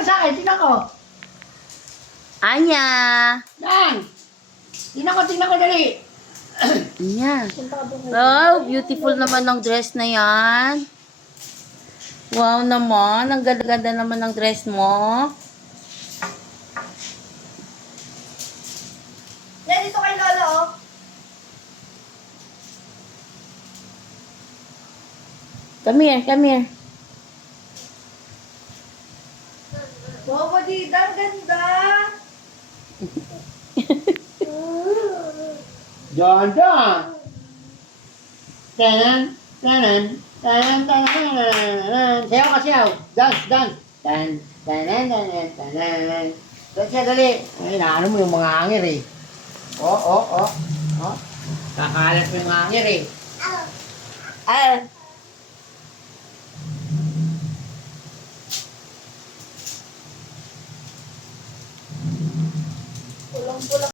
mo sa akin, tingnan ko. Anya. Yan. Tingnan ko dali. Anya. Oh, beautiful naman ng dress na yan. Wow naman. Ang ganda-ganda naman ng dress mo. Yan, dito kay Lola, oh. Come here, come here. Wow, Badita, ang ganda. Ganda. Tanan, tanan, tanan, tanan, tanan. Sayaw ka sayaw. Dance, dance. Tan, tanan, tanan, tanan. Dance siya dali. Ay, naano mo yung mga angir eh. Oh. Kakalat mo yung angir eh. Ah. Pulang-pulang.